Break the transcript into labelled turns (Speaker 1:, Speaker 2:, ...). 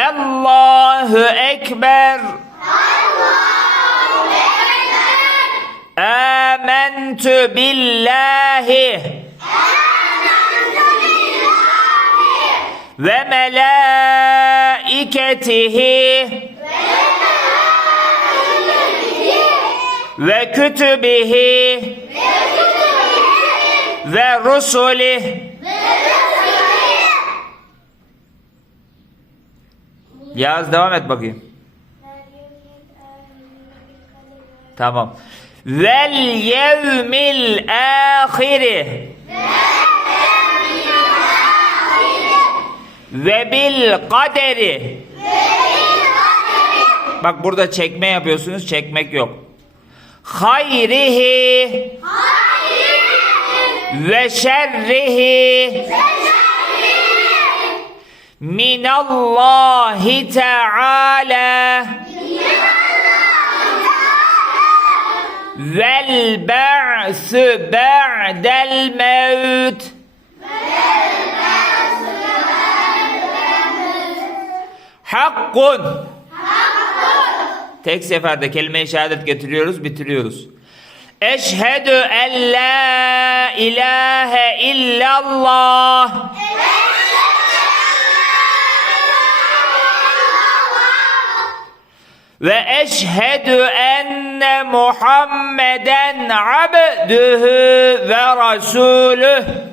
Speaker 1: Allahu Ekber. Âmentü billahi. Ve melâiketihi. Ve kütübihi. Ve rusulih. Yaz devam et bakayım. Tamam. Vel yevmil ahiri. Ve bil kaderi. Bak burada çekme yapıyorsunuz, çekmek yok. Hayrihi. Ve şerrihi. Minallahi Teala. Vel ba'su ba'del mevt. Hakkun. Tek seferde kelime-i şehadet getiriyoruz, bitiriyoruz. Eşhedü en la ilahe illallah. Ve eşhedü enne Muhammeden abdühü ve rasulüh.